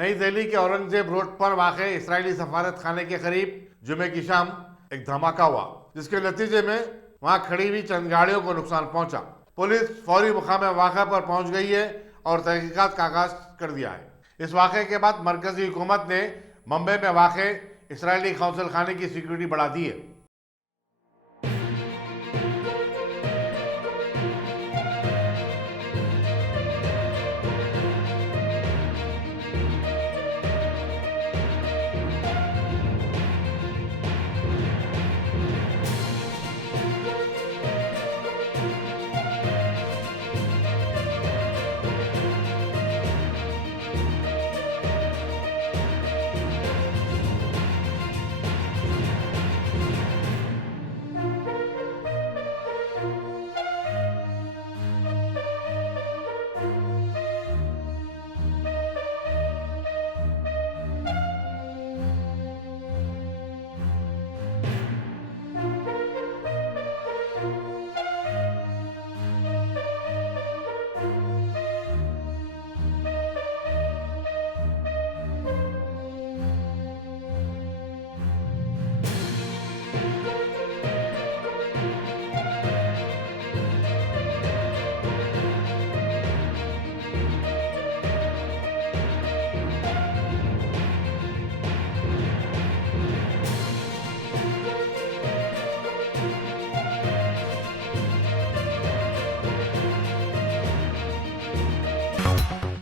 नई दिल्ली के औरंगजेब रोड पर वाक़ इस्राएली सफारत खाने के करीब जुमे की शाम एक धमाका हुआ, जिसके नतीजे में वहां खड़ी हुई चंद गाड़ियों को नुकसान पहुंचा। पुलिस फौरी मुकाम वाक़ा पर पहुंच गई है और तहकीकात का आगाज कर दिया है। इस वाक़े के बाद मरकजी हुकूमत ने मुंबई में वाक़ इस्राएली कौंसल खाने की सिक्योरिटी बढ़ा दी है।